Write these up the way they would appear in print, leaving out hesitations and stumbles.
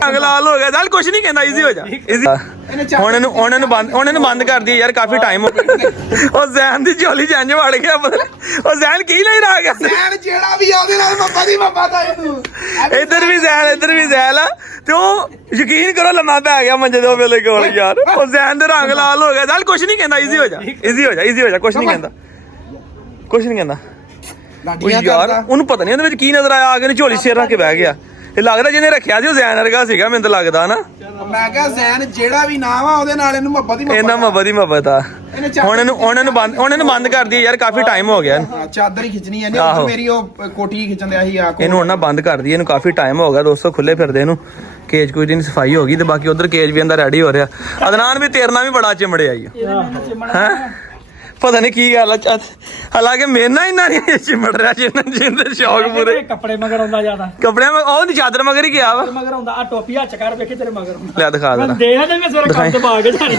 ਅਗਲਾ ਹੋ ਗਿਆ ਚੱਲ ਕੁਛ ਨਹੀਂ ਕਹਿੰਦਾ ਈਜ਼ੀ ਹੋ ਜਾ ਹੁਣ ਇਹਨੂੰ ਬੰਦ ਕਰ ਦਈਏ ਯਾਰ ਕਾਫੀ ਟਾਈਮ ਹੋ ਗਿਆ ਉਹ ਜ਼ੈਨ ਦੀ ਝੋਲੀ ਜੰਜ ਵੜ ਗਿਆ ਉਹ ਜ਼ੈਨ ਕੀ ਨਹੀਂ ਰਹਾ ਗਿਆ ਜ਼ੈਨ ਜਿਹੜਾ ਵੀ ਆ ਉਹਦੇ ਨਾਲ ਮੱਪਾ ਦੀ ਮੱਪਾ ਦਾ ਇਹਨੂੰ ਇੱਧਰ ਵੀ ਜ਼ੈਨ ਆ ਤੇ ਉਹ ਯਕੀਨ ਕਰੋ ਲੰਮਾ ਪੈ ਗਿਆ ਮੰਜੇ ਦੇ ਵੇਲੇ ਕੋਲ ਯਾਰ ਉਹ ਜ਼ੈਨ ਦੇ ਰੰਗ ਲਾਲ ਹੋ ਗਿਆ ਚੱਲ ਕੁਛ ਨਹੀਂ ਕਹਿੰਦਾ ਈਜ਼ੀ ਹੋ ਜਾ ਕੁਛ ਨਹੀਂ ਕਹਿੰਦਾ ਉਹ ਯਾਰ ਉਹਨੂੰ ਪਤਾ ਨਹੀਂ ਉਹਦੇ ਵਿੱਚ ਕੀ ਨਜ਼ਰ ਆਇਆ ਆ ਕੇ ਝੋਲੀ ਸਿਰ ਰੱਖ ਕੇ ਬਹਿ ਗਿਆ ਇਹ ਲੱਗਦਾ ਜਿਹਨੇ ਰੱਖਿਆ ਸੀ ਉਹ ਜ਼ੈਨ ਵਰਗਾ ਸੀਗਾ ਮੈਨੂੰ ਤਾਂ ਲੱਗਦਾ ਨਾ ਮੈਂ ਕਿਹਾ ਜ਼ੈਨ ਜਿਹੜਾ ਵੀ ਨਾਮ ਆ ਉਹਦੇ ਨਾਲ ਇਹਨੂੰ ਮੁਹੱਬਤ ਹੀ ਮੁਹੱਬਤ ਆ ਹੁਣ ਇਹਨੂੰ ਬੰਦ ਕਰ ਦਈਏ ਯਾਰ ਕਾਫੀ ਟਾਈਮ ਹੋ ਗਿਆ ਚਾਦਰ ਹੀ ਖਿੱਚਣੀ ਹੈ ਨਹੀਂ ਮੇਰੀ ਉਹ ਕੋਠੀ ਖਿੱਚਣ ਦਿਆ ਸੀ ਆ ਇਹਨੂੰ ਹੁਣ ਨਾ ਬੰਦ ਕਰ ਦਈਏ ਇਹਨੂੰ ਕਾਫੀ ਟਾਈਮ ਹੋ ਗਿਆ ਦੋਸਤੋ ਖੁੱਲੇ ਫਿਰਦੇ ਇਹਨੂੰ ਕੇਜ ਕੋਈ ਦੀ ਸਫਾਈ ਹੋ ਗਈ ਤੇ ਬਾਕੀ ਉਧਰ ਕੇਜ ਵੀ ਅੰਦਰ ਰੈਡੀ ਹੋ ਰਿਹਾ ਅਦਨਾਨ ਵੀ ਤੇਰੇ ਨਾਲ ਵੀ ਬੜਾ ਚਿਮੜਿਆ ਈ ਹੈ ਪਤਾ ਨਹੀਂ ਕੀ ਗੱਲ ਆ ਹਾਲਾਂਕਿ ਮੇਰੇ ਨਾਲ ਇੰਨਾ ਨਹੀਂ ਚਿਮੜ ਰਿਹਾ ਜਿਹਦੇ ਸ਼ੌਕ ਪੂਰੇ ਕੱਪੜੇ ਮਗਰ ਆਉਂਦਾ ਜ਼ਿਆਦਾ ਕੱਪੜਿਆਂ ਉਹ ਨੀ ਚਾਦਰ ਮਗਰ ਹੀ ਗਿਆ ਵਾ ਮਗਰ ਆਉਂਦਾ ਆ ਟੋਪੀ ਹੱਥ ਕਰ ਵੇਖੇ ਤੇਰੇ ਮਗਰ ਆਉਂਦਾ ਲੈ ਦਿਖਾ ਦੇਣਾ ਦੇਖ ਲੈ ਮੈਂ ਸਵੇਰੇ ਕੰਮ ਤੋਂ ਪਾ ਕੇ ਜਾਣੀ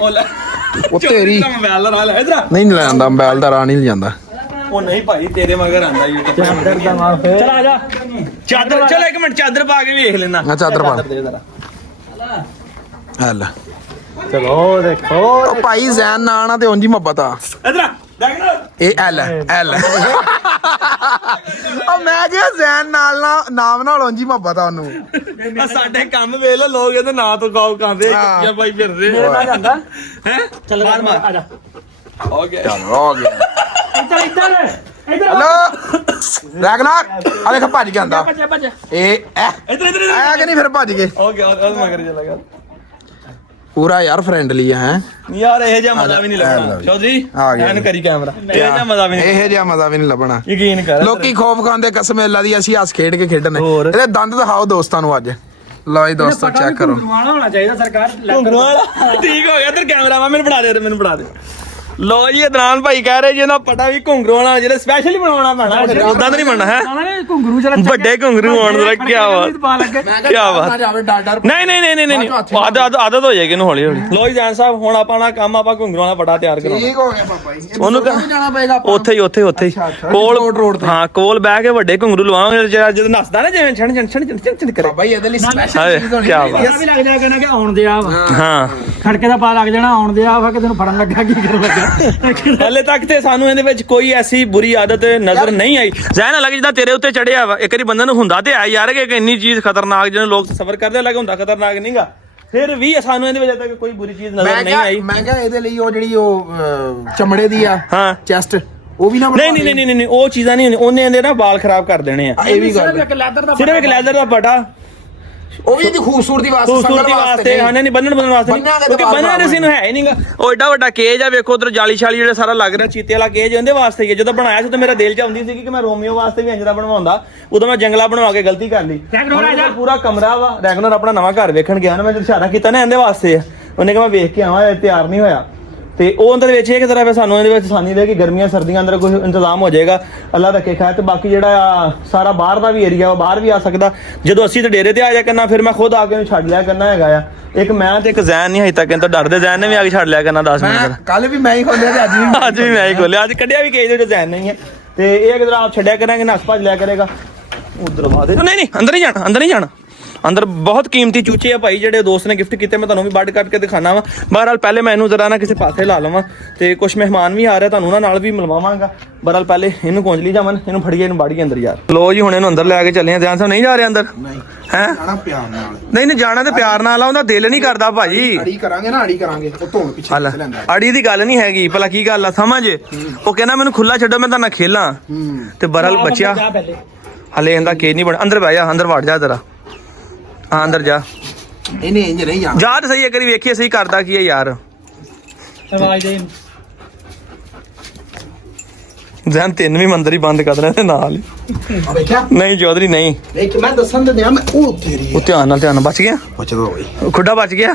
ਉਹ ਲੈ ਉਹ ਤੇਰੀ ਮੋਬਾਈਲ ਨਾਲ ਇਧਰ ਨਹੀਂ ਲੈਂਦਾ ਮੋਬਾਈਲ ਦਾ ਰਾਹ ਨਹੀਂ ਲਿਆਂਦਾ ਉਹ ਨਹੀਂ ਭਾਈ ਤੇਰੇ ਮਗਰ ਆਂਦਾ YouTube ਚਾਦਰ ਦਾ ਮਾਂ ਫੇਰ ਚਲ ਆ ਜਾ ਚਾਦਰ ਚਲ ਇੱਕ ਮਿੰਟ ਚਾਦਰ ਪਾ ਕੇ ਵੇਖ ਲੈਣਾ ਆ ਚਾਦਰ ਪਾ ਦੇ ਜ਼ਰਾ ਹਲ ਚਲੋ ਦੇਖੋ ਉਹ ਭਾਈ ਜ਼ੈਨ ਨਾ ਆਣਾ ਤੇ ਉਂਝ ਹੀ ਮੁਹੱਬਤ ਆ ਇਧਰ ਦੇਖ ਨਾ ਇਹ ਐਲ ਉਹ ਮੈਂ ਕਿਹਾ ਜ਼ੈਨ ਨਾਲ ਨਾਮ ਨਾਲ ਉਂਝ ਹੀ ਮੁਹੱਬਤ ਆ ਉਹਨੂੰ ਸਾਡੇ ਕੰਮ ਵੇਖ ਲੋ ਲੋਕ ਇਹਦੇ ਨਾਂ ਤੋਂ ਗਾਉ ਕਾਂਦੇ ਜਾਂ ਭਾਈ ਫਿਰਦੇ ਮੇਰੇ ਨਾਲ ਜਾਂਦਾ ਹੈ ਚੱਲ ਮਾਰ ਆ ਜਾ ਹੋ ਗਿਆ ਹੋ ਗਿਆ ਇੱਧਰ ਹਲੋ ਰੈਗਨਾਰ ਆ ਦੇਖ ਭੱਜ ਕੇ ਆਂਦਾ ਭੱਜ ਇਹ ਇਧਰ ਆਇਆ ਕਿ ਨਹੀਂ ਫਿਰ ਭੱਜ ਕੇ ਹੋ ਗਿਆ ਉਹ ਮਗਰ ਚਲਾ ਗਿਆ ਪੂਰਾ ਯਾਰ ਫਰੈਂਡਲੀ ਹੈ ਯਾਰ ਇਹ ਜਿਹਾ ਮਜ਼ਾ ਵੀ ਨਹੀਂ ਲੱਭਣਾ ਚੌਧਰੀ ਆ ਗਿਆ ਐਨ ਕਰੀ ਕੈਮਰਾ ਇਹ ਜਿਹਾ ਮਜ਼ਾ ਵੀ ਨਹੀਂ ਇਹ ਜਿਹਾ ਮਜ਼ਾ ਵੀ ਨਹੀਂ ਲੱਭਣਾ ਯਕੀਨ ਕਰ ਲੋਕੀ ਖੌਫ ਖਾਂਦੇ ਕਸਮ ਅੱਲਾ ਦੀ ਅਸੀਂ ਹੱਸ ਖੇਡ ਕੇ ਖੇਡਣੇ ਹੋਰ। ਇਹਦੇ ਦੰਦ ਦਿਖਾਓ ਦੋਸਤਾਂ ਨੂੰ ਅੱਜ ਲਓ ਜੀ ਦੋਸਤੋ ਚੈੱਕ ਕਰੋ ਘੁੰਗਰੂਆਣਾ ਹੋਣਾ ਚਾਹੀਦਾ ਸਰਕਾਰ ਘੁੰਗਰੂ ਵਾਲਾ ਠੀਕ ਹੋ ਗਿਆ ਇੱਧਰ ਕੈਮਰਾ ਮੈਨੂੰ ਫੜਾ ਦੇ ਲੋ ਜੀ ਅਦਨਾਨ ਭਾਈ ਕਹਿ ਰਹੇ ਜੀ ਇਹਦਾ ਪਟਾ ਵੀ ਘੁੰਗਰੂ ਵਾਲਾ ਜਿਹੜਾ ਸਪੈਸ਼ਲ ਹੀ ਬਣਾਉਣਾ ਪੈਣਾ ਉਦਾਂ ਤਾਂ ਨਹੀਂ ਬਣਨਾ ਹੈ ਘੁੰਗਰੂ ਚਲਾ ਵੱਡੇ ਘੁੰਗਰੂ ਆਉਣ ਦਾ ਕੀ ਬਾਤ ਕੀ ਬਾਤ ਨਹੀਂ ਆਦਤ ਹੋ ਜਾਏਗੀ ਇਹਨੂੰ ਹੌਲੀ ਹੌਲੀ ਲੋ ਜੀ ਜਾਨ ਸਾਹਿਬ ਹੁਣ ਆਪਣਾ ਕੰਮ ਆਪਾਂ ਘੁੰਗਰੂ ਵਾਲਾ ਪਟਾ ਤਿਆਰ ਕਰਾਂਗੇ ਠੀਕ ਹੋ ਗਿਆ ਪਾਪਾ ਜੀ ਉਹਨੂੰ ਜਾਣਾ ਪਏਗਾ ਉੱਥੇ ਹੀ ਕੋਲ ਹਾਂ ਕੋਲ ਬਹਿ ਕੇ ਵੱਡੇ ਘੁੰਗਰੂ ਲਵਾਵਾਂਗੇ ਜਦੋਂ ਨੱਸਦਾ ਨਾ ਜਿਵੇਂ ਛਣ ਕਰੇ ਬਾਬਾ ਇਹਦੇ ਲਈ ਸਪੈਸ਼ਲ ਚੀਜ਼ ਹੋਣੀ ਕੀ ਬਾਤ ਵੀ ਲੱਗ ਜਾਇਆ ਕਰਨਾ ਕਿ ਆਉਣ ਦੇ ਆ ਹਾਂ ਖੜਕੇ ਦਾ ਪਾ ਲੱਗ ਜਾਣਾ ਆਉਣ ਦੇ ਆ ਕਿਤੇ ਨੂੰ ਫੜਨ ਲੱਗਾ ਕੀ ਕਰਨ ਲੱਗਾ ਹਲੇ ਤੱਕ ਤੇ ਸਾਨੂੰ ਇਹਦੇ ਵਿੱਚ ਕੋਈ ਐਸੀ ਬੁਰੀ ਆਦਤ ਨਜ਼ਰ ਨਹੀਂ ਆਈ ਜ਼ਹਿਨ ਅਲੱਗ ਜਿੱਦਾਂ ਤੇਰੇ ਉੱਤੇ ਚੜਿਆ ਵਾ ਇੱਕ ਵਾਰੀ ਬੰਦੇ ਨੂੰ ਹੁੰਦਾ ਤੇ ਆ ਯਾਰ ਕਿ ਇੰਨੀ ਚੀਜ਼ ਖਤਰਨਾਕ ਜਿਹਨੂੰ ਲੋਕ ਸਫਰ ਕਰਦੇ ਲੱਗ ਹੁੰਦਾ ਖਤਰਨਾਕ ਨਹੀਂਗਾ ਫਿਰ ਵੀ ਸਾਨੂੰ ਇਹਦੇ ਵਿੱਚ ਤੱਕ ਕੋਈ ਬੁਰੀ ਚੀਜ਼ ਨਜ਼ਰ ਨਹੀਂ ਆਈ ਮੈਂ ਕਿਹਾ ਇਹਦੇ ਲਈ ਉਹ ਜਿਹੜੀ ਉਹ ਚਮੜੇ ਦੀ ਆ ਹਾਂ ਚੈਸਟ ਉਹ ਵੀ ਨਾ ਨਹੀਂ ਉਹ ਚੀਜ਼ਾਂ ਨਹੀਂ ਉਹਨੇ ਇਹਦੇ ਨਾ ਵਾਲ ਖਰਾਬ ਕਰ ਦੇਣੇ ਆ ਇਹ ਵੀ ਗੱਲ ਸਿਰਫ ਇੱਕ ਲੈਦਰ ਦਾ ਪਟਾ ਉਹ ਵੀ ਇਹਦੀ ਖੂਬਸੂਰਤੀ ਵਾਸਤੇ ਹਾਂ ਨਹੀਂ ਬੰਨਣ ਵਾਸਤੇ ਕਿਉਂਕਿ ਬੰਨਣ ਦੇ ਨੂੰ ਹੈ ਹੀ ਨਹੀਂਗਾ ਉਹ ਏਡਾ ਵੱਡਾ ਕੇਜ ਆ ਵੇਖੋ ਉਧਰ ਜਾਲੀ ਛਾਲੀ ਜਿਹੜਾ ਸਾਰਾ ਲੱਗ ਰਿਹਾ ਚੀਤੇ ਵਾਲਾ ਕੇਜ ਉਹਦੇ ਵਾਸਤੇ ਹੀ ਜਦੋਂ ਬਣਾਇਆ ਸੀ ਤਾਂ ਮੇਰਾ ਦਿਲ ਚ ਆਉਂਦੀ ਸੀ ਕਿ ਮੈਂ ਰੋਮੀਓ ਵਾਸਤੇ ਵੀ ਇੰਜਰਾ ਬਣਵਾਉਂਦਾ ਉਦੋਂ ਮੈਂ ਜੰਗਲਾ ਬਣਵਾ ਕੇ ਗਲਤੀ ਕਰ ਲਈ ਪੂਰਾ ਕਮਰਾ ਵਾ ਰੈਗਨਰ ਆਪਣਾ ਨਵਾਂ ਘਰ ਵੇਖਣ ਗਿਆ ਨਾ ਮੈਂ ਇਸ਼ਾਰਾ ਕੀਤਾ ਨਾ ਇਹਦੇ ਵਾਸਤੇ ਉਹਨੇ ਕਿਹਾ ਮੈਂ ਵੇਖ ਕੇ ਆਵਾਂ ਤਿਆਰ ਨਹੀਂ ਹੋਇਆ ਤੇ ਉਹ ਅੰਦਰ ਵਿੱਚ ਇਹ ਕਿ ਤਰ੍ਹਾਂ ਸਾਨੂੰ ਇਹਦੇ ਵਿੱਚ ਆਸਾਨੀ ਦੇ ਕਿ ਗਰਮੀਆਂ ਸਰਦੀਆਂ ਅੰਦਰ ਕੋਈ ਇੰਤਜ਼ਾਮ ਹੋ ਜਾਏਗਾ ਅੱਲਾ ਰੱਖੇ ਖੈਰ ਤੇ ਬਾਕੀ ਜਿਹੜਾ ਸਾਰਾ ਬਾਹਰ ਦਾ ਵੀ ਏਰੀਆ ਬਾਹਰ ਵੀ ਆ ਸਕਦਾ ਜਦੋਂ ਅਸੀਂ ਤੇ ਡੇਰੇ ਤੇ ਆ ਜਾ ਕਰਨਾ ਫਿਰ ਮੈਂ ਖੁਦ ਆ ਕੇ ਇਹਨੂੰ ਛੱਡ ਲਿਆ ਕਰਨਾ ਹੈਗਾ ਆ ਇੱਕ ਮੈਂ ਤੇ ਇੱਕ ਜ਼ੈਨ ਨਹੀਂ ਹਜੇ ਤੱਕ ਕਹਿੰਦਾ ਡਰਦੇ ਜ਼ੈਨ ਨੇ ਵੀ ਆ ਕੇ ਛੱਡ ਲਿਆ ਕਰਨਾ 10 ਮਿੰਟ ਕੱਲ ਵੀ ਮੈਂ ਹੀ ਖੋਲਿਆ ਤੇ ਅੱਜ ਵੀ ਮੈਂ ਹੀ ਖੋਲਿਆ ਅੱਜ ਕੱਢਿਆ ਵੀ ਕੇਜ ਦੇ ਜ਼ੈਨ ਨਹੀਂ ਹੈ ਤੇ ਇਹ ਕਿਧਰ ਆਪ ਛੱਡਿਆ ਕਰਾਂਗੇ ਨੱਸ ਭੱਜ ਲਿਆ ਕਰੇਗਾ ਉਧਰ ਬਾਅਦ ਨਹੀਂ ਅੰਦਰ ਨਹੀਂ ਜਾਣਾ ਅੰਦਰ ਬਹੁਤ ਕੀਮਤੀ ਚੂਚੇ ਆ ਭਾਈ ਜਿਹੜੇ ਦੋਸਤ ਨੇ ਗਿਫਟ ਕੀਤੇ ਮੈਂ ਤੁਹਾਨੂੰ ਵੀ ਵੱਢ ਕੱਟ ਕੇ ਦਿਖਾਣਾ ਵਾ ਬਹਰਹਾਲ ਪਹਿਲੇ ਮੈਂ ਇਹਨੂੰ ਜ਼ਰਾ ਨਾ ਕਿਸੇ ਪਾਸੇ ਲਾ ਲਵਾਂ ਤੇ ਕੁਝ ਮਹਿਮਾਨ ਵੀ ਆ ਰਹੇ ਤੁਹਾਨੂੰ ਉਹਨਾਂ ਨਾਲ ਵੀ ਮਿਲਵਾਵਾਂਗਾ ਬਹਰਹਾਲ ਪਹਿਲੇ ਇਹਨੂੰ ਕੋਂਜ ਲਈ ਜਾਵਾਂ ਇਹਨੂੰ ਫੜੀਏ ਇਹਨੂੰ ਬਾੜੀਏ ਅੰਦਰ ਯਾਰ ਲੋ ਜੀ ਹੁਣ ਇਹਨੂੰ ਅੰਦਰ ਲੈ ਕੇ ਚੱਲੇ ਆ ਧਿਆਨ ਸਾਹਿਬ ਨਹੀਂ ਜਾ ਰਹੇ ਅੰਦਰ ਹੈ ਪਿਆਰ ਨਾਲ ਨਹੀਂ ਜਾਣਾ ਤੇ ਪਿਆਰ ਨਾਲ ਆ ਉਹਦਾ ਦਿਲ ਨਹੀਂ ਕਰਦਾ ਭਾਜੀ ਅੜੀ ਕਰਾਂਗੇ ਉਹ ਧੋਣ ਪਿੱਛੇ ਲੈਂਦਾ ਅੜੀ ਦੀ ਗੱਲ ਨਹੀਂ ਹੈਗੀ ਭਲਾ ਕੀ ਗੱਲ ਆ ਸਮਝ ਉਹ ਕਹਿੰਦਾ ਮੈਨੂੰ ਖੁੱਲਾ ਛੱਡੋ ਮੈਂ ਤਾਂ ਨਾ ਖੇਲਾਂ ਤੇ ਬਹਰਹਾਲ ਬੱਚਿਆ ਹਲੇ ਇਹਦਾ ਕੇਜ ਨਹੀਂ ਬਣ ਅੰਦਰ ਬਹਿ ਜਾ ਅੰਦਰ ਵੜ ਜਾ ਜ਼ਰਾ ਹਾਂ ਅੰਦਰ ਜਾ ਇਹਨੇ ਇੰਜ ਨਹੀਂ ਜਾਣਾ ਜਾ ਤੇ ਸਹੀ ਇੱਕ ਵਾਰੀ ਵੇਖੀਏ ਸਹੀ ਕਰਦਾ ਕੀ ਹੈ ਯਾਰ ਆਵਾਜ਼ ਦੇ ਜ਼ਹਿਨ ਤਿੰਨ ਵੀ ਮੰਦਰ ਹੀ ਬੰਦ ਕਰ ਦੇਣਾ ਤੇ ਨਾਲ ਹੀ ਵੇਖਿਆ ਨਹੀਂ ਚੌਧਰੀ ਨਹੀਂ ਇੱਕ ਮੈਂ ਦੱਸਣ ਤੇ ਦਿਆਂ ਮੈਂ ਉਹ ਤੇਰੀ ਉਹ ਧਿਆਨ ਨਾਲ ਬਚ ਗਿਆ ਪੁੱਛਦਾ ਬਈ ਖੁੱਡਾ ਬਚ ਗਿਆ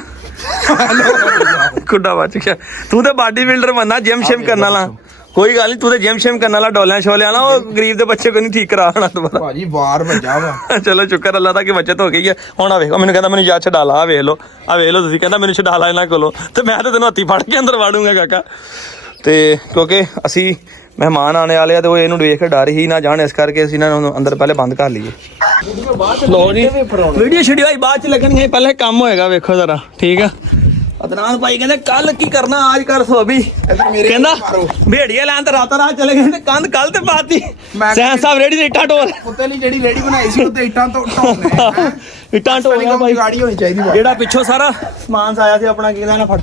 ਖੁੱਡਾ ਬਚ ਗਿਆ ਤੂੰ ਤੇ ਬਾਡੀ ਬਿਲਡਰ ਬੰਦਾ ਜਿਮ ਸ਼ਿਮ ਕਰਨ ਵਾਲਾ ਕੋਈ ਗੱਲ ਨਹੀਂ ਤੂੰ ਤੇ ਜਿਮ ਸ਼ਿਮ ਕਰਨ ਵਾਲਾ ਡੋਲਿਆਂ ਸ਼ੋਲਿਆਂ ਵਾਲਾ ਉਹ ਗਰੀਬ ਦੇ ਬੱਚੇ ਕੋਈ ਨਹੀਂ ਠੀਕ ਕਰਾ ਆਣਾ ਦੁਬਾਰਾ ਭਾਜੀ ਵਾਰ ਵੱਜਾ ਵਾ ਚਲੋ ਸ਼ੁਕਰ ਅੱਲਾ ਦਾ ਕਿ ਬੱਚਤ ਹੋ ਗਈ ਹੈ ਹੁਣ ਆ ਵੇਖੋ ਮੈਨੂੰ ਕਹਿੰਦਾ ਮੈਨੂੰ ਜਾ ਛਡਾ ਲਾ ਆ ਵੇਖ ਲਓ ਤੁਸੀਂ ਕਹਿੰਦਾ ਮੈਨੂੰ ਛਡਾ ਲਾ ਇਹਨਾਂ ਕੋਲੋਂ ਤੇ ਮੈਂ ਤਾਂ ਤੈਨੂੰ ਹੱਥੀ ਫੜ ਕੇ ਅੰਦਰ ਵਾੜੂੰਗਾ ਕਾਕਾ ਤੇ ਕਿਉਂਕਿ ਅਸੀਂ ਮਹਿਮਾਨ ਆਣੇ ਵਾਲੇ ਆ ਤੇ ਉਹ ਇਹਨੂੰ ਦੇਖ ਕੇ ਡਰ ਹੀ ਨਾ ਜਾਣ, ਇਸ ਕਰਕੇ ਅਸੀਂ ਇਹਨਾਂ ਨੂੰ ਅੰਦਰ ਪਹਿਲੇ ਬੰਦ ਕਰ ਲਈਏ। ਲੋ ਜੀ ਵੀਡੀਓ ਛੱਡੀ ਹੋਈ ਬਾਅਦ ਚ ਲੱਗਣਗੇ, ਪਹਿਲੇ ਕੰਮ ਹੋਏਗਾ ਵੇਖੋ ਜ਼ਰਾ, ਠੀਕ ਆ। ਅਦਨਾਨ ਭਾਈ ਕਹਿੰਦੇ ਕੱਲ ਕੀ ਕਰਨਾ ਅੱਜ ਕਰ ਸੋ ਵੀ, ਕਹਿੰਦਾ ਭੇੜੀਆਂ ਲੈਣ ਤੇ ਰਾਤਾਂ ਰਾਤ ਚਲੇ ਗਏ ਤੇ ਕੰਧ ਕੱਲ ਤੇ ਪਾਤੀ। ਸੈਨ ਸਾਹਿਬ ਰੇੜੀ ਤੇ ਇੱਟਾਂ ਢੋਲ ਕੁੱਤੇ ਲਈ ਜਿਹੜੀ ਰੇੜੀ ਬਣਾਈ ਸੀ ਉੱਤੇ ਇੱਟਾਂ ਢੋਣੇ ਇੱਟਾਂ ਢੋਲ ਭਾਈ, ਗਾੜੀ ਹੋਣੀ ਚਾਹੀਦੀ ਜਿਹੜਾ ਪਿੱਛੋਂ ਸਾਰਾ ਸਮਾਨ ਆਇਆ ਸੀ ਆਪਣਾ ਕੀ ਲੈਣਾ ਫੜ।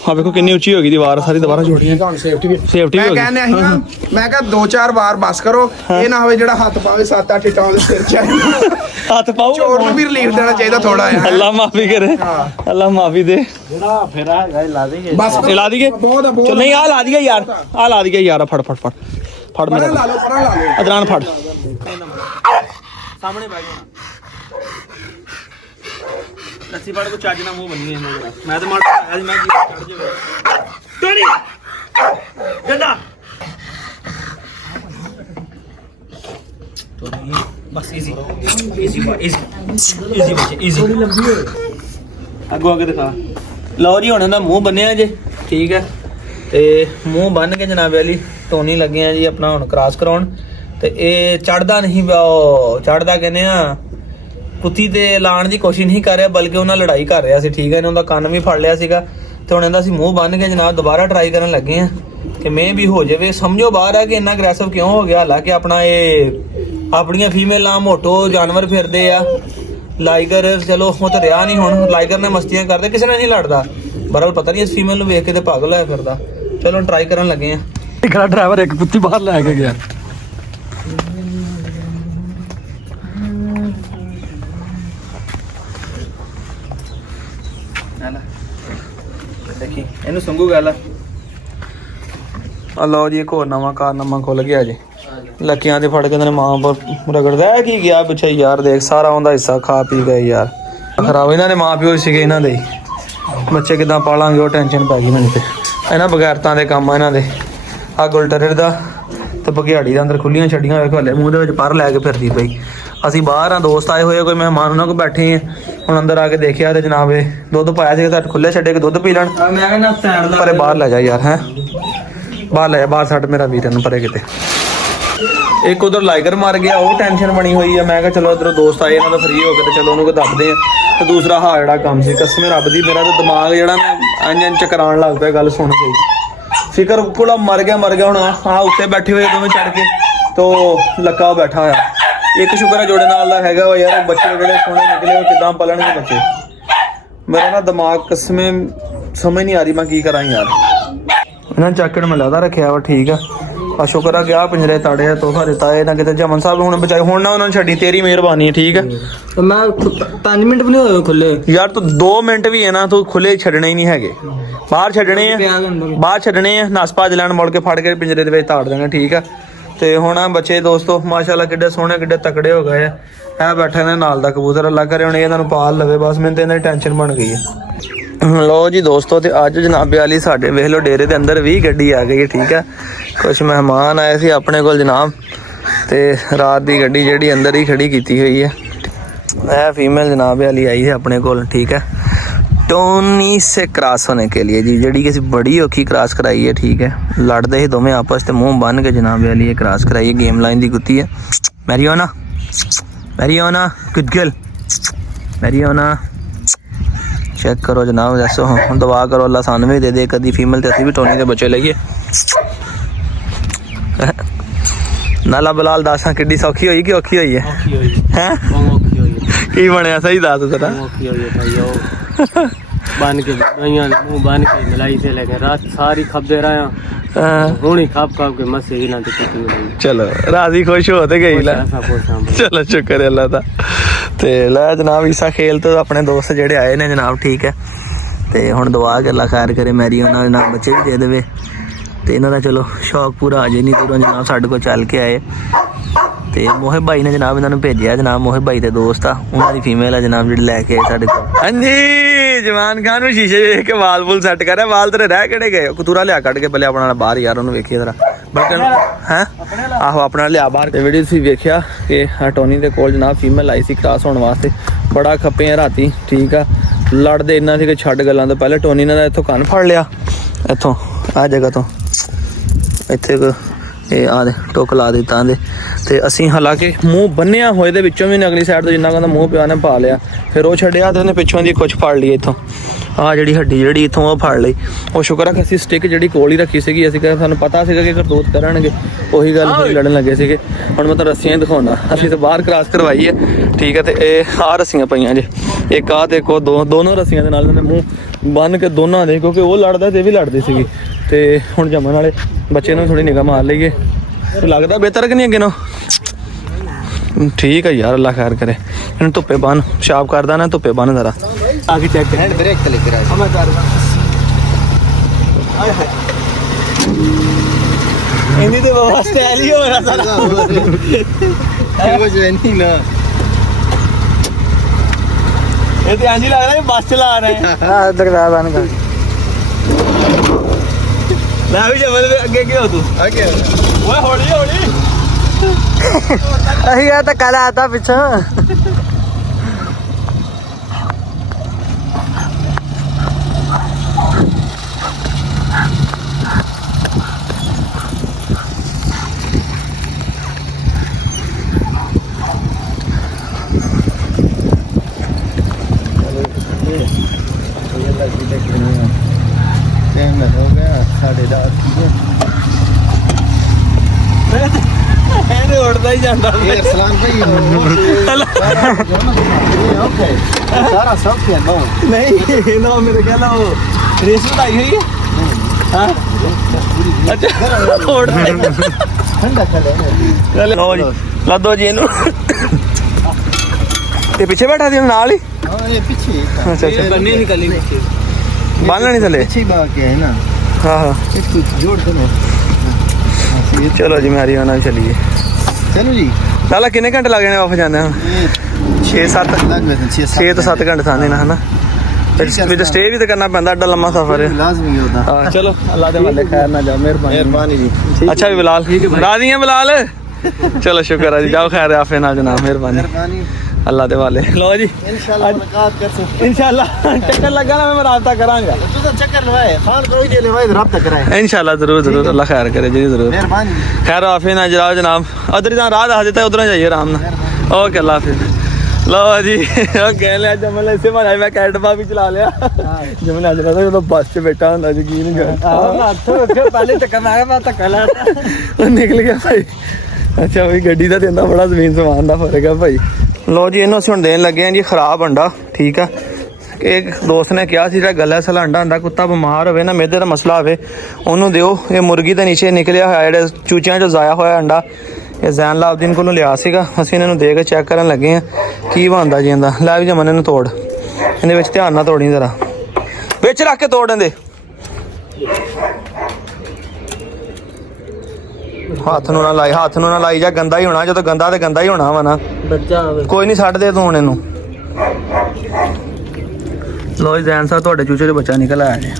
ਹਾਂ ਵੇਖੋ ਕਿੰਨੀ ਉੱਚੀ ਹੋ ਗਈ ਦੀਵਾਰ, ਸਾਰੀ ਦੁਬਾਰਾ ਜੋੜੀਆਂ, ਸੇਫਟੀ ਮੈਂ ਹੋ ਗਈ। ਕਹਿੰਦਾ ਸੀ ਨਾ, ਮੈਂ ਕਿਹਾ 2-4 ਵਾਰ ਬਸ ਕਰੋ, ਇਹ ਨਾ ਹੋਵੇ ਜਿਹੜਾ ਹੱਥ ਪਾਵੇ 7-8 ਇੱਟਾਂ ਉਹਦੇ ਸਿਰ 'ਚ ਹੱਥ ਪਾਉ, ਚੋਰ ਨੂੰ ਵੀ ਰਿਲੀਫ ਦੇਣਾ ਚਾਹੀਦਾ ਥੋੜਾ ਜਿਹਾ। ਅੱਲਾ ਮਾਫੀ ਕਰੇ, ਅੱਲਾ ਮਾਫੀ ਦੇ। ਜਿਹੜਾ ਫੇਰਾ ਹੈਗਾ ਲਾ ਦੇਗੇ ਬਸ ਇਹ ਲਾ ਦਈਏ, ਚਲ ਨਹੀਂ ਆ ਲਾ ਦਈਏ ਯਾਰ, ਆ ਲਾ ਦਈਏ ਯਾਰ, ਫੜ ਪਰਾਂ ਮੇਰਾ ਲਾ ਲਓ, ਪਰਾਂ ਲਾ ਲਓ। ਅਦਨਾਨ ਫੜ, ਸਾਹਮਣੇ ਬੈ ਜਾ, ਲੱਸੀ ਫੜ ਕੋ ਚੱਜ ਨਾਲ ਮੂੰਹ ਬੰਨੀ ਇਹਨੇ। ਮੈਂ ਤਾਂ ਮਾਰ ਆਇਆ ਸੀ, ਮੈਂ ਕੀ ਚੜ ਜਾਵੇ ਟੋਨੀ ਗੰਦਾ ਟੋਨੀ, ਬਸ ਈਜ਼ੀ ਅੱਗੋਂ ਅੱਗੇ ਦਿਖਾ। ਲਓ ਜੀ ਹੁਣ ਇਹਦਾ ਮੂੰਹ ਬੰਨਿਆ ਜੇ, ਠੀਕ ਹੈ। ਤੇ ਮੂੰਹ ਬੰਨ ਕੇ ਜਨਾਬ ਵਾਲੀ ਟੋਨੀ ਲੱਗੇ ਆ ਜੀ ਆਪਣਾ ਹੁਣ ਕ੍ਰਾਸ ਕਰਾਉਣ। ਤੇ ਇਹ ਚੜਦਾ ਨਹੀਂ, ਚੜਦਾ ਕਹਿੰਦੇ ਆ ਕੁੱਤੀ ਤੇ ਲਾਣ ਦੀ ਕੋਸ਼ਿਸ਼ ਨਹੀਂ ਕਰ ਰਿਹਾ, ਬਲਕਿ ਉਹਨਾਂ ਲੜਾਈ ਕਰ ਰਿਹਾ ਸੀ, ਠੀਕ ਹੈ। ਇਹਨਾਂ ਦਾ ਕੰਨ ਵੀ ਫੜ ਲਿਆ ਸੀਗਾ ਤੇ ਹੁਣ ਇਹਦਾ ਅਸੀਂ ਮੂੰਹ ਬੰਨ ਕੇ ਜਨਾਬ ਦੁਬਾਰਾ ਟਰਾਈ ਕਰਨ ਲੱਗੇ ਆ ਕਿ ਮੈਂ ਵੀ ਹੋ ਜਾਵੇ। ਸਮਝੋ ਬਾਹਰ ਆ ਕਿ ਇੰਨਾ ਅਗਰੈਸਿਵ ਕਿਉਂ ਹੋ ਗਿਆ, ਹਾਲਾਂਕਿ ਆਪਣਾ ਇਹ ਆਪਣੀਆਂ ਫੀਮੇਲਾਂ ਮੋਟੋ ਜਾਨਵਰ ਫਿਰਦੇ ਆ। ਲਾਈਗਰ ਚਲੋ ਉਹ ਤਾਂ ਰਿਹਾ ਨਹੀਂ, ਹੁਣ ਲਾਈਗਰ ਨੇ ਮਸਤੀਆਂ ਕਰਦੇ, ਕਿਸੇ ਨਾਲ ਨਹੀਂ ਲੜਦਾ। ਬਰਲ ਪਤਾ ਨਹੀਂ ਇਸ ਫੀਮੇਲ ਨੂੰ ਵੇਖ ਕੇ ਤੇ ਪਾਗਲ ਹੋਇਆ ਫਿਰਦਾ। ਚਲੋ ਟਰਾਈ ਕਰਨ ਲੱਗੇ ਆ। ਖੜਾ ਡਰਾਈਵਰ ਇੱਕ ਕੁੱਤੀ ਬਾਹਰ ਲੈ ਕੇ ਗਿਆ। ਦੇਖੀ ਇਹਨੂੰ ਸੰਗੂ ਗੱਲ ਆ। ਲਓ ਜੀ ਇੱਕ ਹੋਰ ਨਵਾਂ ਕਾਰਨਾਮਾ ਖੁੱਲ ਗਿਆ ਜੀ। ਲੱਕੀਆਂ ਤੇ ਫੜ ਕੇ ਇਹਨਾਂ ਨੇ ਮਾਂ ਪਰ ਰਗੜਦਾ ਕੀ ਗਿਆ ਪਿੱਛੇ ਯਾਰ, ਦੇਖ ਸਾਰਾ ਉਹਦਾ ਹਿੱਸਾ ਖਾ ਪੀ ਗਏ ਯਾਰ। ਖਰਾਬ ਇਹਨਾਂ ਦੇ ਮਾਂ ਪਿਓ ਸੀਗੇ, ਇਹਨਾਂ ਦੇ ਬੱਚੇ ਕਿੱਦਾਂ ਪਾਲਾਂਗੇ ਉਹ ਟੈਨਸ਼ਨ ਪੈ ਗਈ ਮੈਨੂੰ ਤੇ। ਇਹਨਾਂ ਬਗੈਰਤਾਂ ਦੇ ਕੰਮ ਆ ਇਹਨਾਂ ਦੇ। ਆ ਗੁਲਟਰਰ ਦਾ ਤੇ ਬਘਿਆੜੀ ਦਾ ਅੰਦਰ ਖੁੱਲੀਆਂ ਛੱਡੀਆਂ ਹੋਏ ਘੋਲੇ, ਮੂੰਹ ਦੇ ਵਿੱਚ ਪਰ ਲੈ ਕੇ ਫਿਰਦੀ ਪਈ। ਅਸੀਂ ਬਾਹਰ ਆ, ਦੋਸਤ ਆਏ ਹੋਏ, ਕੋਈ ਮਹਿਮਾਨ ਉਹਨਾਂ ਕੋਲ ਬੈਠੇ ਆ। ਹੁਣ ਅੰਦਰ ਆ ਕੇ ਦੇਖਿਆ ਤੇ ਜਨਾਬ ਇਹ ਦੁੱਧ ਪਾਇਆ ਸੀ ਤਾਂ ਖੁੱਲੇ ਛੱਡੇ ਕੇ ਦੁੱਧ ਪੀ ਲੈਣ। ਮੈਂ ਕਹਿੰਦਾ ਸਟੈਂਡ ਪਰੇ ਬਾਹਰ ਲੈ ਜਾ ਯਾਰ, ਹੈ ਬਾਹਰ ਲੈ ਜਾ, ਬਾਹਰ ਛੱਡ ਮੇਰਾ ਵੀਰ ਨੂੰ ਪਰੇ ਕਿਤੇ। ਇੱਕ ਉਧਰ ਲਾਈਗਰ ਮਰ ਗਿਆ, ਉਹ ਟੈਨਸ਼ਨ ਬਣੀ ਹੋਈ ਆ। ਮੈਂ ਕਿਹਾ ਚਲੋ ਇਧਰੋਂ ਦੋਸਤ ਆਏ ਇਹਨਾਂ ਦਾ ਫ੍ਰੀ ਹੋ ਕੇ ਤੇ ਚਲੋ ਉਹਨੂੰ ਕੋ ਦੱਸਦੇ ਆ। ਤੇ ਦੂਸਰਾ ਹਾਂ ਜਿਹੜਾ ਕੰਮ ਸੀ, ਕਸਮੇ ਰੱਬ ਦੀ ਮੇਰਾ ਤਾਂ ਦਿਮਾਗ ਜਿਹੜਾ ਨਾ ਇੰਜਨ ਚਕਰਾਉਣ ਲੱਗ ਪਿਆ ਗੱਲ ਸੁਣ ਕੇ। ਫਿਕਰ ਕੋਲਾ ਮਰ ਗਿਆ ਹੁਣ ਆ ਉੱਤੇ ਬੈਠੇ ਹੋਏ ਦੋਵੇਂ ਚੜ ਕੇ ਤੋ ਲੱਕਾ ਬੈਠਾ ਹੋਇਆ। ਇੱਕ ਸ਼ੁਕਰ ਹੈ ਜੋੜੇ ਨਾਲ ਦਾ ਹੈਗਾ ਵਾ ਯਾਰ, ਬੱਚੇ ਜਿਹੜੇ ਸੋਹਣੇ ਨਿਕਲੇ ਉਹ ਕਿੱਦਾਂ ਪਲਣਗੇ ਬੱਚੇ। ਮੇਰਾ ਨਾ ਦਿਮਾਗ ਕਸਮੇ ਸਮਝ ਨਹੀਂ ਆ ਰਹੀ ਮੈਂ ਕੀ ਕਰਾਂ ਯਾਰ। ਇਹਨਾਂ ਚੱਕੜ ਮੈਂ ਲਾਦਾ ਰੱਖਿਆ ਵਾ, ਠੀਕ ਆ ਸ਼ੁਕਰ ਆ ਗਿਆ ਪਿੰਜਰੇ ਤਾੜਿਆ ਤੋਹਫਾ ਦਿੱਤਾ ਇਹ ਨਾ ਕਿਤੇ ਜਮਨ ਸਾਹਿਬ ਹੁਣ ਬਚਾਏ। ਹੁਣ ਨਾ ਉਹਨਾਂ ਨੂੰ ਛੱਡੀ, ਤੇਰੀ ਮਿਹਰਬਾਨੀ ਹੈ, ਠੀਕ ਹੈ। ਮੈਂ 5 ਮਿੰਟ ਵੀ ਨਹੀਂ ਹੋਏ ਖੁੱਲੇ ਯਾਰ ਤੂੰ 2 ਮਿੰਟ ਵੀ ਹੈ ਨਾ ਤੂੰ ਖੁੱਲੇ ਛੱਡਣੇ ਹੀ ਨਹੀਂ ਹੈਗੇ, ਬਾਹਰ ਛੱਡਣੇ ਆ, ਬਾਹਰ ਛੱਡਣੇ ਆ। ਨਸ ਭੱਜ ਲੈਣ ਮੁੜ ਕੇ ਫੜ ਕੇ ਪਿੰਜਰੇ ਦੇ ਵਿੱਚ ਤਾੜ ਦੇਣਾ, ਠੀਕ ਆ। ਤੇ ਹੁਣ ਆ ਬੱਚੇ ਦੋਸਤੋ ਮਾਸ਼ਾਅੱਲਾ ਕਿੱਡੇ ਸੋਹਣੇ ਕਿੱਡੇ ਤਕੜੇ ਹੋ ਗਏ ਆ। ਇਹ ਬੈਠੇ ਨੇ ਨਾਲ ਦਾ ਕਬੂਤਰ, ਅੱਲਾ ਕਰੇ ਹੁਣ ਇਹਨਾਂ ਨੂੰ ਪਾਲ ਲਵੇ ਬਸ। ਮੈਨੂੰ ਤੇ ਇਹਨਾਂ ਦੀ ਟੈਨਸ਼ਨ ਬਣ ਗਈ ਹੈ। ਲਓ ਜੀ ਦੋਸਤੋ ਤੇ ਅੱਜ ਜਨਾਬ ਵਾਲੀ ਸਾਡੇ ਵੇਖ ਲਓ ਡੇਰੇ ਦੇ ਅੰਦਰ ਵੀ ਗੱਡੀ ਆ ਗਈ ਹੈ, ਠੀਕ ਹੈ। ਕੁਛ ਮਹਿਮਾਨ ਆਏ ਸੀ ਆਪਣੇ ਕੋਲ ਜਨਾਬ, ਤੇ ਰਾਤ ਦੀ ਗੱਡੀ ਜਿਹੜੀ ਅੰਦਰ ਹੀ ਖੜੀ ਕੀਤੀ ਹੋਈ ਹੈ। ਇਹ फीमेल जनाब वाली आई है अपने को, ठीक है, टोनी से क्रॉस होने के लिए जी, जड़ी किसी बड़ी औखी क्रॉस कराई है, ठीक है। लड़ते ही दोवें आपस से मुंह बन के जनाब वाली क्रॉस कराई है। गेम लाइन की कुत्ती है। मैरियोना गुड गर्ल, मैरियोना चेक करो जनाब, जैसे हो दुआ करो अल्लाह सानू भी दे दे कदी फीमेल, ते असीं भी टोनी के बच्चे लईए। नाला बलाल दासा किड्डी सौखी होई कि औखी होई है? की बनया सही दस तेरा? बन के मुंह बन के मिलाई से लेके रात सारी खपदे रहा रोनी खाप खाप के मस्त ही ना तो चलो राजी खुश होते गई ला, चलो शुक्र है अल्लाह दा। ते ला जनाब ईसा खेल तो अपने दोस्त जेड़े आए ने जनाब, ठीक है। ते हुण दुआ के अल्लाह खैर करे, मैरी उन्हां दे नाल बच्चे भी दे देवे ते इन्हां दा चलो शौक पूरा आ जे। नहीं दूरों जनाब साडे कोल चल के आए ते मोहिब भाई ने जनाब इन्हां नूं भेजिया। जनाब मोहिब भाई दे दोस्त आ, उन्हां दी फीमेल आ जनाब जिहड़ी लैके आए साडे कोल। हां जी जवान खान नूं शीशे वेख के वाल वूल सैट कर, वाल तेरे रह किहड़े गए? कतूरा लिया कढ के पहले अपना बाहर यार उन्होंने वेखिए जरा बटन है आहो अपना लिया बाहर। ते वीडियो तुसीं वेखिया कि टोनी दे कोल जनाब फीमेल आई सी क्रॉस होने वास्ते, बड़ा खप्पे राती, ठीक आ। लड़दे इन्ना सी कि छड्ड गल्लां तो पहले टोनी ने इत्थों कंन फड़ लिया, इत्थों आ जगह तो इत्थे ਇਹ ਆ ਦੇ ਟੁੱਕ ਲਾ ਦਿੱਤਾ ਦੇ ਤੇ ਅਸੀਂ ਹਾਲਾਂਕਿ ਮੂੰਹ ਬੰਨਿਆ ਹੋਏ ਦੇ ਵਿੱਚੋਂ ਵੀ ਅਗਲੀ ਸਾਈਡ ਤੋਂ ਜਿੰਨਾ ਕਹਿੰਦਾ ਮੂੰਹ ਪਿਆ ਨੇ ਪਾ ਲਿਆ, ਫਿਰ ਉਹ ਛੱਡਿਆ ਤੇ ਉਹਨੇ ਪਿੱਛੋਂ ਦੀ ਕੁਝ ਫੜ ਲਈ ਇੱਥੋਂ, ਆਹ ਜਿਹੜੀ ਹੱਡੀ ਜਿਹੜੀ ਇੱਥੋਂ ਉਹ ਫੜ ਲਈ। ਉਹ ਸ਼ੁਕਰ ਆ ਕਿ ਅਸੀਂ ਸਟਿਕ ਜਿਹੜੀ ਕੋਲ ਹੀ ਰੱਖੀ ਸੀਗੀ, ਅਸੀਂ ਕਹਿੰਦੇ ਸਾਨੂੰ ਪਤਾ ਸੀਗਾ ਕਿ ਕਰਤੂਤ ਕਰਨਗੇ, ਉਹੀ ਗੱਲ ਫਿਰ ਲੜਨ ਲੱਗੇ ਸੀਗੇ। ਹੁਣ ਮੈਂ ਤਾਂ ਰੱਸੀਆਂ ਹੀ ਦਿਖਾਉਣਾ, ਅਸੀਂ ਤਾਂ ਬਾਹਰ ਕ੍ਰਾਸ ਕਰਵਾਈ ਹੈ ਠੀਕ ਹੈ। ਤੇ ਇਹ ਆਹ ਰੱਸੀਆਂ ਪਈਆਂ ਜੇ, ਇੱਕ ਆਹ ਤੇ ਇੱਕ ਉਹ ਦੋਨੋਂ ਰੱਸੀਆਂ ਦੇ ਨਾਲ ਇਹਨੇ ਮੂੰਹ ਬੰਨ ਕੇ ਦੋਨਾਂ ਦੇ, ਕਿਉਂਕਿ ਉਹ ਲੜਦਾ ਤੇ ਇਹ ਵੀ ਲੜਦੀ ਸੀਗੀ। ਤੇ ਹੁਣ ਜੰਮਣ ਵਾਲੇ ਬੱਚੇ ਨੂੰ ਥੋੜੀ ਨਿਗਾਹ ਮਾਰ ਲਈਏ, ਲੱਗਦਾ ਬਿਹਤਰ ਕਿ ਨਹੀਂ ਅੱਗੇ ਨੂੰ? ਠੀਕ ਹੈ ਯਾਰ, ਅੱਲਾ ਖੈਰ ਕਰੇ। ਇਹਨੂੰ ਧੁੱਪੇ ਬੰਨ, ਪਿਸ਼ਾਬ ਕਰਦਾ ਨਾ ਧੁੱਪੇ ਬੰਨ ਜ਼ਰਾ। ਆਗੇ ਚੈੱਕ ਕਰ ਬ੍ਰੇਕ ਤੇ ਲਿਖ ਰਿਹਾ ਮੈਂ ਕਰ ਆਏ ਹਾਏ ਇਹਦੀ ਤੇ ਬਾਬਾ ਸਟਾਈਲ ਹੀ ਹੋਇਆ ਸਾਰਾ ਉਹ ਜੈਨੀ ਨਾ ਇਹ ਤੇ ਆਂਜੀ ਲੱਗ ਰਿਹਾ ਹੈ ਬੱਸ ਚਲਾ ਰਹੇ ਹਾਂ ਦਰਦਾ ਬਣ ਕਰ ਲੈ ਵੀ ਜਮਲ ਅੱਗੇ ਕੀ ਹੋ ਤੂੰ ਅੱਗੇ ਓਏ ਹੌਲੀ ਹੌਲੀ ਅਹੀਂ ਆ ਤਾਂ ਕਾਲਾ ਆਤਾ ਪਿੱਛੇ हो गया 10:30 उड़ता ही जाता सारा सब नहीं ना मेरे ख्याल वो रेस उड़ाई हुई है हाँ अच्छा ठंडा लदो जी इनू ते पीछे बैठा थी नाल ही ये पीछे अच्छा अच्छा बनने निकली बांधना नहीं थले अच्छी बात है ना हाँ हाँ इसको जोड़ दो चलो जी मेरी होना चलिए चलो जी लाला कितने घंटे लग जाने वापस जाने 6-7 6 तो 7 घंटे थाने ना है ना फिर स्टे भी तो करना पैंदा एडा लम्मा सफर है लाजमी होता हां चलो अल्लाह दे वाले खैर ना जाओ मेहरबानी जी अच्छा भी बिलाल राजी हैं बिलाल चलो शुक्र है जी जाओ खैर आफे ना जनाब मेहरबानी अल्लाह दे वाले लो जी इंशाल्लाह चक्कर लगा ना मैं राब्ता करांगा तू तो चक्कर लगाए खान कोई दे ले भाई राब्ता कराए इंशाल्लाह जरूर जरूर अल्लाह खैर करे जी जरूर मेहरबानी खैर आफे ना जनाब उधर ही राह आ जाता है उधर जाइए आराम ना ओके अल्लाह हाफिज लो जी कह लिया जमल ऐसे बनाया मैं कैटबा भी चला लिया जमल आज रहा था तो बस से बैठा होता जी नहीं कर पहले चक्कर मारा मैं तो कला निकल गया भाई अच्छा भाई गड्डी का देना बड़ा जमीन समान का फर्क है भाई लो जी इन्हों ਅਸੀਂ ਹੁਣ ਦੇਣ ਲੱਗੇ ਆ ਜੀ ਖਰਾਬ ਅੰਡਾ ਠੀਕ ਆ। ਇੱਕ ਦੋਸਤ ਨੇ ਕਿਹਾ ਸੀ ਜਿਹੜਾ ਗੱਲਾ ਸਲਾ ਅੰਡਾ ਹੁੰਦਾ ਕੁੱਤਾ ਬਿਮਾਰ ਹੋਵੇ ਨਾ ਮਿਹਦੇ ਦਾ ਮਸਲਾ ਹੋਵੇ ਉਹਨੂੰ ਦਿਓ। ਇਹ ਮੁਰਗੀ ਦੇ ਨੀਚੇ ਨਿਕਲਿਆ ਹੋਇਆ ਜਿਹੜੇ ਚੂਚਿਆਂ 'ਚੋਂ ਜ਼ਾਇਆ ਹੋਇਆ ਅੰਡਾ ਇਹ ਜ਼ੈਨ ਲਾਬਦੀਨ ਕੋਲੋਂ ਲਿਆ ਸੀਗਾ। ਅਸੀਂ ਇਹਨਾਂ ਨੂੰ ਦੇ ਕੇ ਚੈੱਕ ਕਰਨ ਲੱਗੇ ਆ ਕੀ ਬਣਦਾ ਜੀ ਇਹਦਾ। ਲੈ ਵੀ ਜਮਨ ਇਹਨੂੰ ਤੋੜ, ਇਹਦੇ ਵਿੱਚ ਧਿਆਨ ਨਾਲ ਤੋੜੀ ਜ਼ਰਾ, ਵਿੱਚ ਰੱਖ ਕੇ ਤੋੜ ਇਹਦੇ। ਹੱਥ ਨੂੰ ਨਾ ਲਾਈ ਜਾ, ਗੰਦਾ ਹੀ ਹੋਣਾ ਜਦੋਂ ਗੰਦਾ ਤੇ ਗੰਦਾ ਹੀ ਹੋਣਾ ਵਾ ਨਾ ਬੱਚਾ ਕੋਈ ਨਹੀਂ ਛੱਡ ਦੇ ਤੂੰ ਹੁਣ ਇਹਨੂੰ। ਲੋ ਜ਼ੈਨ ਸਾਹਿਬ ਤੁਹਾਡੇ ਚੂਚੇ ਦੇ ਬੱਚਾ ਨਿਕਲ ਆਇਆ ਜੀ,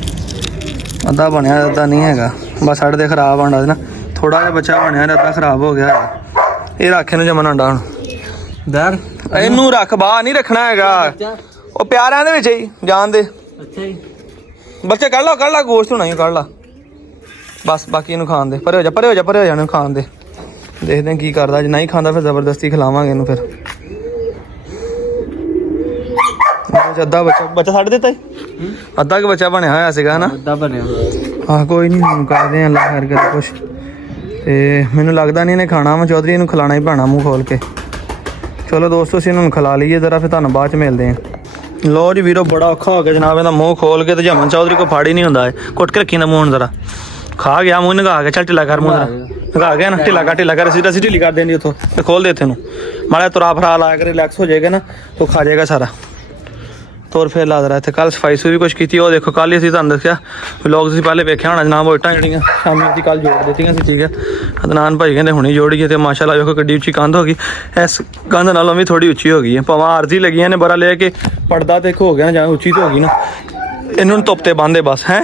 ਅੱਧਾ ਬਣਿਆ ਅੱਧਾ ਨਹੀਂ ਹੈਗਾ ਬਸ ਸਾਡੇ ਦੇ ਖਰਾਬ ਆਂਡਾ ਨਾ ਥੋੜਾ ਜਿਹਾ ਬੱਚਾ ਬਣਿਆ ਅੱਧਾ ਖਰਾਬ ਹੋ ਗਿਆ। ਇਹ ਰੱਖ ਇਹਨੂੰ ਜਮਨ ਆਂਡਾ ਹੁਣ ਦਰ ਇਹਨੂੰ ਰੱਖ, ਬਾਹਰ ਨਹੀਂ ਰੱਖਣਾ ਹੈਗਾ ਉਹ ਪਿਆਰਿਆਂ ਦੇ ਵਿੱਚ ਹੀ ਜਾਣ ਦੇ। ਅੱਛਾ ਜੀ ਬੱਚੇ ਕੱਢ ਲਾ ਗੋਸ਼ਤ ਹੋਣਾ ਹੀ ਕੱਢ ਲਾ ਬਸ, ਬਾਕੀ ਇਹਨੂੰ ਖਾਣ ਦੇ। ਪਰੇ ਹੋ ਜਾ ਇਹਨੂੰ ਖਾਣ ਦੇ, ਦੇਖਦੇ ਕੀ ਕਰਦਾ। ਜੇ ਨਹੀਂ ਖਾਂਦਾ ਫਿਰ ਜ਼ਬਰਦਸਤੀ ਖਿਲਾਵਾਂਗੇ ਇਹਨੂੰ। ਫਿਰ ਅੱਧਾ ਬੱਚਾ ਛੱਡ ਦਿੱਤਾ ਅੱਧਾ ਕੁ ਬੱਚਾ ਬਣਿਆ ਹੋਇਆ ਸੀਗਾ ਹਨਾ ਅੱਧਾ ਬਣਿਆ ਹਾਂ ਕੋਈ ਨਹੀਂ ਕਰਦੇ ਅੱਲਾ ਖੈਰ ਕਰੇ ਕੁਛ। ਤੇ ਮੈਨੂੰ ਲੱਗਦਾ ਨਹੀਂ ਇਹਨੇ ਖਾਣਾ ਵਾ ਚੌਧਰੀ, ਇਹਨੂੰ ਖਿਲਾਣਾ ਹੀ ਪੈਣਾ ਮੂੰਹ ਖੋਲ ਕੇ। ਚਲੋ ਦੋਸਤੋ ਅਸੀਂ ਇਹਨਾਂ ਨੂੰ ਖਿਲਾ ਲਈਏ ਜ਼ਰਾ, ਫਿਰ ਤੁਹਾਨੂੰ ਬਾਅਦ ਚ ਮਿਲਦੇ ਹਾਂ। ਲੋ ਜੀ ਵੀਰੋ ਬੜਾ ਔਖਾ ਹੋ ਗਿਆ ਜਨਾਬ ਇਹਦਾ ਮੂੰਹ ਖੋਲ ਕੇ, ਤੇ ਜਮਨ ਚੌਧਰੀ ਕੋ ਫਾੜ ਹੀ ਨਹੀਂ ਹੁੰਦਾ ਹੈ। ਕੁੱਟ ਕੇ ਰੱਖੀ ਨਾ ਮੂੰਹ ਜ਼ਰਾ, ਖਾ ਗਿਆ ਮੂੰਹ ਨਗਾ ਕੇ। ਚੱਲ ਢਿੱਲਾ ਕਰ ਮੂੰਹ ਨਗਾ ਗਿਆ ਨਾ, ਢਿੱਲਾ ਕਰ ਅਸੀਂ ਢਿੱਲੀ ਕਰ ਦੇਣੀ ਉੱਥੋਂ ਤੇ ਖੋਲ ਦੇ ਇੱਥੇ ਨੂੰ ਮਾੜਾ ਤੁਰਾ ਫਰਾ ਲਾਇਆ ਕਰ, ਰਿਲੈਕਸ ਹੋ ਜਾਏਗਾ ਨਾ ਤੋ ਖਾ ਜਾਏਗਾ ਸਾਰਾ। ਤੋਰ ਫੇਰ ਲਾ ਦਰਾ ਇੱਥੇ। ਕੱਲ ਸਫਾਈ ਸੂ ਵੀ ਕੁਛ ਕੀਤੀ, ਉਹ ਦੇਖੋ ਕੱਲ ਹੀ ਅਸੀਂ ਤੁਹਾਨੂੰ ਦੱਸਿਆ ਵਲੋਗ ਤੁਸੀਂ ਪਹਿਲੇ ਵੇਖਿਆ ਹੋਣਾ ਜਨਾਬ। ਉਹ ਇੱਟਾਂ ਜਿਹੜੀਆਂ ਸ਼ਾਮੀ ਅਸੀਂ ਕੱਲ ਜੋੜ ਦਿੱਤੀਆਂ ਸੀ ਠੀਕ ਹੈ। ਅਦਨਾਨ ਭਾਈ ਕਹਿੰਦੇ ਹੁਣੀ ਜੋੜੀਏ ਤੇ ਮਾਸ਼ਾਅੱਲਾ ਵੇਖੋ ਕਿੱਡੀ ਉੱਚੀ ਕੰਧ ਹੋ ਗਈ। ਇਸ ਕੰਧ ਨਾਲੋਂ ਵੀ ਥੋੜੀ ਉੱਚੀ ਹੋ ਗਈ ਹੈ, ਭਾਵੇਂ ਆਰਜ਼ੀ ਲੱਗੀਆਂ ਨੇ ਬੜਾ ਲੈ ਕੇ ਪੜਦਾ ਤੇ ਹੋ ਗਿਆ ਨਾ, ਜਾਂ ਉੱਚੀ ਤੇ ਹੋ ਗਈ ਨਾ। ਇਹਨੂੰ ਧੁੱਪ ਤੇ ਬੰਨ੍ਹਦੇ ਬਸ ਹੈ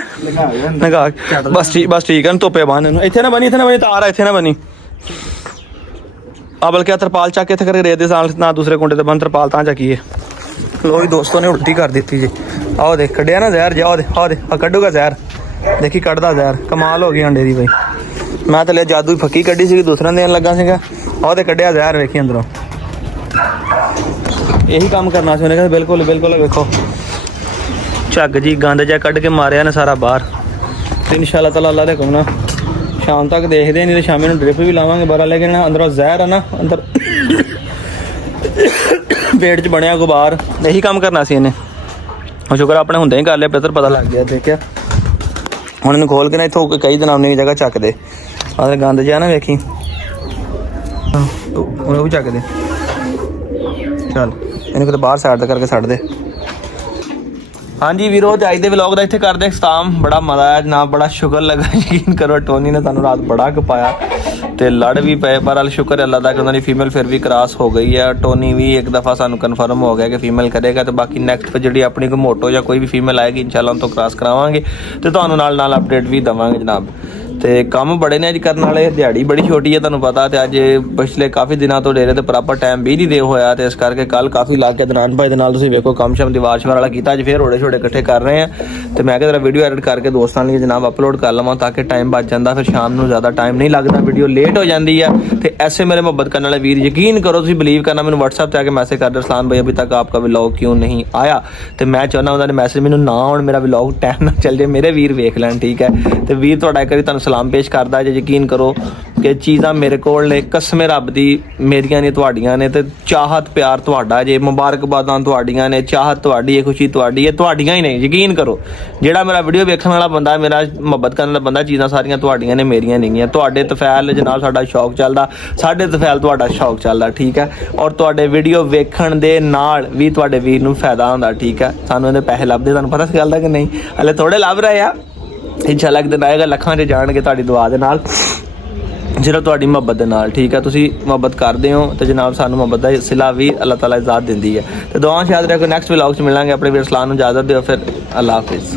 ਨਗਾ ਬਸ ਠੀਕ ਹੈ। ਧੁੱਪੇ ਬੰਨ ਇਹਨੂੰ, ਇੱਥੇ ਨਾ ਬਣੀ ਤਾਰ ਆ ਇੱਥੇ ਨਾ ਬਣੀ ਆ, ਬਲਕਿ ਤਰਪਾਲ ਚੱਕ ਕੇ ਇੱਥੇ ਕਰਕੇ ਰੇਤ ਦੇ ਨਾਲ ਦੂਸਰੇ ਕੁੰਡੇ ਤੇ ਬੰਨ ਤਰਪਾਲ ਤਾਂ ਚੱਕੀਏ। ਲੋ ਜੀ ਦੋਸਤੋ ਨੇ ਉਲਟੀ ਕਰ ਦਿੱਤੀ ਜੀ। ਆਓ ਦੇਖ ਕੱਢਿਆ ਨਾ ਜ਼ਹਿਰ, ਜਾ ਆਓ ਦੇ ਕੱਢੂਗਾ ਜ਼ਹਿਰ, ਦੇਖੀ ਕੱਢਦਾ ਜ਼ਹਿਰ। ਕਮਾਲ ਹੋ ਗਈ ਅੰਡੇ ਦੀ ਬਈ। ਮੈਂ ਤਾਂ ਲਿਆ ਜਾਦੂ ਹੀ ਫੱਕੀ ਕੱਢੀ ਸੀਗੀ, ਦੂਸਰਾ ਦੇਣ ਲੱਗਾ ਸੀਗਾ, ਉਹ ਤੇ ਕੱਢਿਆ ਜ਼ਹਿਰ ਵੇਖੀ ਅੰਦਰੋਂ। ਇਹੀ ਕੰਮ ਕਰਨਾ ਸੀ ਉਹਨੇ, ਕਹਿੰਦਾ ਬਿਲਕੁਲ ਬਿਲਕੁਲ। ਵੇਖੋ ਝੱਗ ਜੀ ਗੰਦ ਜਿਹਾ ਕੱਢ ਕੇ ਮਾਰਿਆ ਨੇ ਸਾਰਾ ਬਾਹਰ। ਤੇ ਇਨਸ਼ਾਅੱਲਾ ਤਾਲਾ ਅੱਲਾ ਦੇ ਹੁਕਮ ਸ਼ਾਮ ਤੱਕ ਦੇਖਦੇ ਆ, ਨਹੀਂ ਤੇ ਸ਼ਾਮੀ ਨੂੰ ਡ੍ਰਿਪ ਵੀ ਲਾਵਾਂਗੇ ਬਾਰਾ, ਲੇਕਿਨ ਅੰਦਰੋਂ ਜ਼ਹਿਰ ਆ ਨਾ, ਅੰਦਰ ਪੇਟ 'ਚ ਬਣਿਆ ਗੁਬਾਰ। ਇਹੀ ਕੰਮ ਕਰਨਾ ਸੀ ਇਹਨੇ। ਉਹ ਸ਼ੁਕਰ ਆਪਣੇ ਹੁੰਦੇ ਹੀ ਕਰ ਲਿਆ, ਬਿਹਤਰ ਪਤਾ ਲੱਗ ਗਿਆ। ਦੇਖਿਆ ਹੁਣ ਇਹਨੂੰ ਖੋਲ ਕੇ ਨਾ ਇੱਥੋਂ ਕਈ ਦਿਨ ਆਉਣੀ ਜਗ੍ਹਾ ਚੱਕ ਦੇ, ਆਹ ਗੰਦ ਜਿਹਾ ਨਾ ਵੇਖੀ, ਉਹ ਵੀ ਚੱਕ ਦੇ। ਚੱਲ ਇਹਨੂੰ ਕਿਤੇ ਬਾਹਰ ਸਾਈਡ ਤੇ ਕਰਕੇ ਛੱਡ ਦੇ। ਹਾਂਜੀ ਵੀਰੋ, ਅੱਜ ਦੇ ਵਲੌਗ ਦਾ ਇੱਥੇ ਕਰਦੇ ਇਖਤਾਮ। ਬੜਾ ਮਜ਼ਾ ਆਇਆ ਜਨਾਬ, ਬੜਾ ਸ਼ੁਕਰ ਲੱਗਾ। ਯਕੀਨ ਕਰੋ ਟੋਨੀ ਨੇ ਤੁਹਾਨੂੰ ਰਾਤ ਬੜਾ ਕਪਾਇਆ ਤੇ ਲੜ ਵੀ ਪਏ, ਪਰ ਅਲ ਸ਼ੁਕਰ ਅੱਲਾ ਦਾ ਕਿ ਉਹਨਾਂ ਦੀ ਫੀਮੇਲ ਫਿਰ ਵੀ ਕ੍ਰਾਸ ਹੋ ਗਈ ਹੈ। ਟੋਨੀ ਵੀ ਇੱਕ ਦਫਾ ਸਾਨੂੰ ਕਨਫਰਮ ਹੋ ਗਿਆ ਕਿ ਫੀਮੇਲ ਕਰੇਗਾ, ਤੇ ਬਾਕੀ ਨੈਕਸਟ ਜਿਹੜੀ ਆਪਣੀ ਕੋਈ ਮੋਟੋ ਜਾਂ ਕੋਈ ਵੀ ਫੀਮੇਲ ਆਏਗੀ ਇਨਸ਼ਾਅੱਲਾ ਉਹ ਤੋਂ ਕ੍ਰਾਸ ਕਰਾਵਾਂਗੇ ਤੇ ਤੁਹਾਨੂੰ ਨਾਲ ਅਪਡੇਟ ਵੀ ਦੇਵਾਂਗੇ ਜਨਾਬ। ਤੇ ਕੰਮ ਬੜੇ ਨੇ ਅੱਜ ਕਰਨ ਵਾਲੇ, ਦਿਹਾੜੀ ਬੜੀ ਛੋਟੀ ਹੈ ਤੁਹਾਨੂੰ ਪਤਾ, ਤੇ ਅੱਜ ਪਿਛਲੇ ਕਾਫੀ ਦਿਨਾਂ ਤੋਂ ਡੇਰੇ ਤੇ ਪ੍ਰੋਪਰ ਟਾਈਮ ਵੀ ਨਹੀਂ ਦੇ ਹੋਇਆ, ਤੇ ਇਸ ਕਰਕੇ ਕੱਲ ਕਾਫੀ ਲੱਗ ਕੇ ਦਨਾਨ ਭਾਈ ਦੇ ਨਾਲ ਤੁਸੀਂ ਵੇਖੋ ਕੰਮ ਸ਼ਮ ਦੀਵਾਰ ਸ਼ਵਾਰ ਵਾਲਾ ਕੀਤਾ। ਅੱਜ ਫੇਰ ਰੋੜੇ ਛੋੜੇ ਇਕੱਠੇ ਕਰ ਰਹੇ ਆ, ਤੇ ਮੈਂ ਕਿਹਾ ਜਰਾ ਵੀਡੀਓ ਐਡਿਟ ਕਰਕੇ ਦੋਸਤਾਂ ਲਈ ਜਨਾਬ ਅਪਲੋਡ ਕਰ ਲਵਾਂ ਤਾਂ ਕਿ ਟਾਈਮ ਬਚ ਜਾਂਦਾ, ਫਿਰ ਸ਼ਾਮ ਨੂੰ ਜ਼ਿਆਦਾ ਟਾਈਮ ਨਹੀਂ ਲੱਗਦਾ, ਵੀਡੀਓ ਲੇਟ ਹੋ ਜਾਂਦੀ ਆ। ਤੇ ਐਸੇ ਮੇਰੇ ਮੁਹੱਬਤ ਕਰਨ ਵਾਲੇ ਵੀਰ, ਯਕੀਨ ਕਰੋ ਤੁਸੀਂ ਬਿਲੀਵ ਕਰਨਾ, ਮੈਨੂੰ WhatsApp ਤੇ ਆ ਕੇ ਮੈਸੇਜ ਕਰਦੇ ਰਸਲਾਨ ਭਾਈ ਅਭੀ ਤੱਕ ਆਪਕਾ ਵਲੌਗ ਕਿਉਂ ਨਹੀਂ ਆਇਆ, ਤੇ ਮੈਂ ਚਾਹੁੰਦਾ ਉਹਨਾਂ ਦੇ ਮੈਸੇਜ ਮੈਨੂੰ ਨਾ ਆਉਣ, ਮੇਰਾ ਵਲੌਗ ਟਾਈਮ ਨਾਲ ਚੱਲ ਜੇ, ਮੇਰੇ ਵੀਰ ਵੇਖ ਲੈਣ, ਠੀਕ ਹੈ। ਤੇ ਵੀਰ ਤੁਹਾਡਾ ਇੱਕ ਵਾਰੀ ਤੁਹਾਨੂੰ ਸਲਾਮ ਪੇਸ਼ ਕਰਦਾ ਜੇ, ਯਕੀਨ ਕਰੋ ਕਿ ਚੀਜ਼ਾਂ ਮੇਰੇ ਕੋਲ ਨੇ, ਕਸਮੇ ਰੱਬ ਦੀ ਮੇਰੀਆਂ ਨੇ, ਤੁਹਾਡੀਆਂ ਨੇ, ਤੇ ਚਾਹਤ ਪਿਆਰ ਤੁਹਾਡਾ ਜੇ, ਮੁਬਾਰਕਬਾਦਾਂ ਤੁਹਾਡੀਆਂ ਨੇ, ਚਾਹਤ ਤੁਹਾਡੀ ਹੈ, ਖੁਸ਼ੀ ਤੁਹਾਡੀ ਹੈ, ਤੁਹਾਡੀਆਂ ਹੀ ਨਹੀਂ। ਯਕੀਨ ਕਰੋ ਜਿਹੜਾ ਮੇਰਾ ਵੀਡੀਓ ਵੇਖਣ ਵਾਲਾ ਬੰਦਾ, ਮੇਰਾ ਮੁਹੱਬਤ ਕਰਨ ਵਾਲਾ ਬੰਦਾ, ਚੀਜ਼ਾਂ ਸਾਰੀਆਂ ਤੁਹਾਡੀਆਂ ਨੇ, ਮੇਰੀਆਂ ਨਹੀਂ ਗੀਆਂ। ਤੁਹਾਡੇ ਤਫੈਲ ਜਨਾਬ ਸਾਡਾ ਸ਼ੌਕ ਚੱਲਦਾ, ਸਾਡੇ ਤਫੈਲ ਤੁਹਾਡਾ ਸ਼ੌਕ ਚੱਲਦਾ, ਠੀਕ ਹੈ। ਔਰ ਤੁਹਾਡੇ ਵੀਡੀਓ ਵੇਖਣ ਦੇ ਨਾਲ ਵੀ ਤੁਹਾਡੇ ਵੀਰ ਨੂੰ ਫਾਇਦਾ ਹੁੰਦਾ, ਠੀਕ ਹੈ। ਸਾਨੂੰ ਇਹਦੇ ਪੈਸੇ ਲੱਭਦੇ, ਤੁਹਾਨੂੰ ਪਤਾ ਸੀ ਗੱਲ ਦਾ ਕਿ ਨਹੀਂ, ਹਲੇ ਥੋੜੇ ਲੱਭ ਰਹੇ ਆ, ਇੰਸ਼ਾਅੱਲਾ ਇੱਕ ਦਿਨ ਆਏਗਾ ਲੱਖਾਂ 'ਚ ਜਾਣਗੇ ਤੁਹਾਡੀ ਦੁਆ ਦੇ ਨਾਲ, ਸਿਰਫ ਤੁਹਾਡੀ ਮੁਹੱਬਤ ਦੇ ਨਾਲ, ਠੀਕ ਹੈ। ਤੁਸੀਂ ਮੁਹੱਬਤ ਕਰਦੇ ਹੋ ਤੇ ਜਨਾਬ ਸਾਨੂੰ ਮੁਹੱਬਤ ਦਾ ਸਿਲਾ ਵੀ ਅੱਲਾਹ ਤਾਲਾ ਇਜਾਜ਼ਤ ਦਿੰਦੀ ਹੈ। ਤੇ ਦੁਆ ਯਾਦ ਰੱਖੋ, ਨੈਕਸਟ ਵਲੌਗ 'ਚ ਮਿਲਾਂਗੇ। ਆਪਣੇ ਵੀਰ ਸਲਾਨ ਨੂੰ ਇਜਾਜ਼ਤ ਦਿਓ, ਫਿਰ ਅੱਲਾਹ ਹਾਫਿਜ਼।